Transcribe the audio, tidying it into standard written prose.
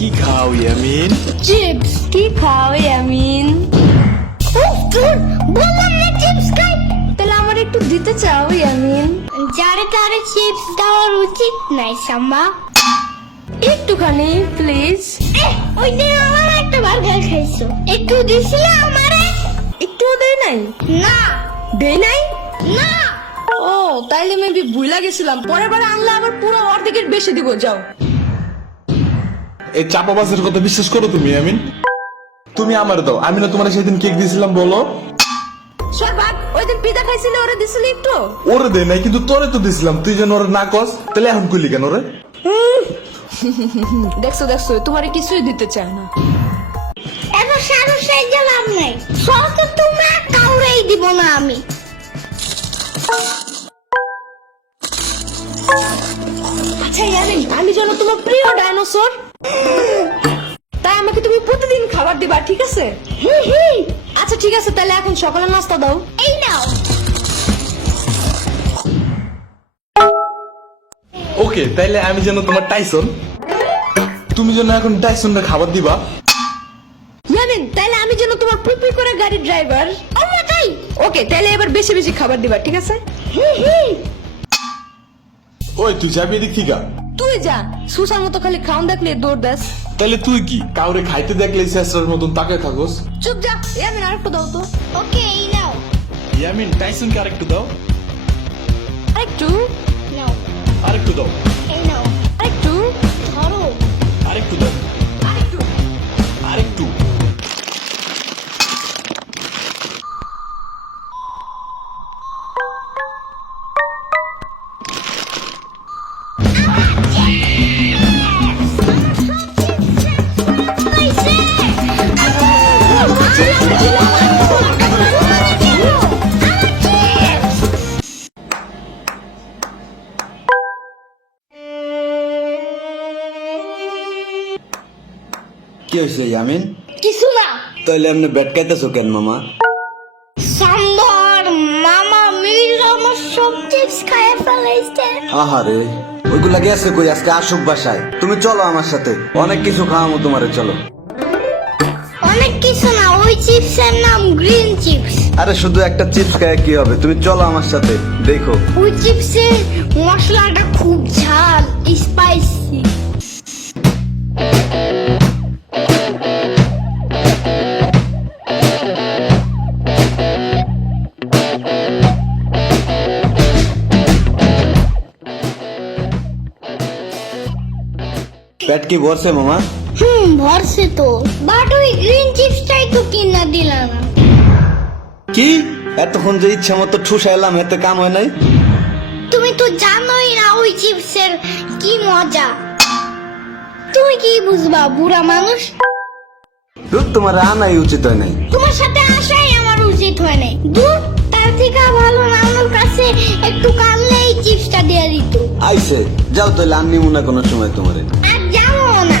কি খাও ইয়ামিন? চিপস। কি খাও ইয়ামিন? বললাম না চিপস খাই। তাহলে আমার একটু দিতে চাও ইয়ামিন? যারে তারে চিপস দেওয়ার উচিত নাই সাম্বা। একটুখানি প্লিজ। ওই দিন আমার একটা বার্গার খাইছো, একটু দিছিলে আমারে? একটুও দেয় নাই? না। দেয় নাই? না। ও তাইলে মেবি ভুলা গেছিলাম, পরের বার আনলে আবার পুরো অর্ধেকের বেশি দিব। যাও। এই চাপাবাজের কথা বিশ্বাস করো তুমি ইয়ামিন? তুমি আমার দাও, আমি না তোমার সেদিন কেক দিয়েছিলাম বলো? সরবাক ওই দিন পিঠা খাইছিলে, ওরে দিছিলি একটু? ওরে দে নাই, কিন্তু তোরে তো দিছিলাম, তুই যেন ওরে না কস, তাহলে এখন কইলি কেন রে? দেখছো দেখছো, তোমারে কিছুই দিতে চায় না। এত সাহস এই গেলাম নাই, সব তোমরা কাউরেই দিব না আমি। আচ্ছা ইয়ামিন, আমি যেন তোমার প্রিয় ডাইনোসর, তাই আমাকে তুমি প্রতিদিন খাবার দিবা, ঠিক আছে? আচ্ছা ঠিক আছে, তাহলে এখন সকালে নাস্তা দাও। এই নাও। ওকে, তাইলে আমি যেন তোমার টাইসন, তুমি যেন এখন টাইসনকে খাবার দিবা। ইয়ামিন, তাহলে আমি যেন তোমার পুপি করে গাড়ির ড্রাইভার। তাই ওকে, তাহলে এবার বেশি বেশি খাবার দিবা, ঠিক আছে? ওই তুই যাবি এদিক থেকে? তুই যা, সুসার মতো খালি খাওন দেখলে দৌড় দেস। তাহলে তুই কি কাউরে খাইতে দেখলে শেষরার মতন তাকে থাকোস? চুপ যা। ইয়ামিন আরেকটু দাও তো। ওকে এই নাও। ইয়ামিন, টাইসনকে আরেকটু দাও। আরেকটু নাও। আরেকটু দাও। এই নাও। আরেকটু ধরো। আরেকটু দাও। আরেকটু। আরেকটু। কি হয়েছে ইয়ামিন? কিছু না। তাইলে এমনি ব্যাট খাইতেছো কেন মামা? সাম্বার মামা মিল আমার সব চিপস খায় ফেলাইছে। আহারে, ওইগুলা গেছে কই? আজকে আসুক বাসায়। তুমি চলো আমার সাথে, অনেক কিছু খাওয়াবো তোমারে, চলো। অনেক কিছু না, ওই চিপসের নাম গ্রিন চিপস। আরে শুধু একটা চিপস খায় কি হবে? তুমি চলো আমার সাথে, দেখো। ওই চিপসের মশলাটা খুব ঝাল, স্পাইসি। পেট কি ভরছে মামা? ভরছে তো, বাট ওই গ্রিন চিপসটাই তো কিনা দিলা না। কি এতক্ষণ যে ইচ্ছা মতো ঠুসাইলাম, এতে কাম হয় নাই? তুমি তো জানোই না ওই চিপসের কি মজা। তুমি কি বুঝবা, বুড়া মানুষ? দুধ তোমার আনাই উচিত হয় নাই। তোমার সাথে আসাই আমার উচিত হয় নাই। দূর, তার থেকে ভালো নানুর কাছে একটু কানলেই চিপসটা দিয়ে দিত। আইসে যাও, তাহলে আননি মনে কোনো সময় তোমারে। আর যাবো না।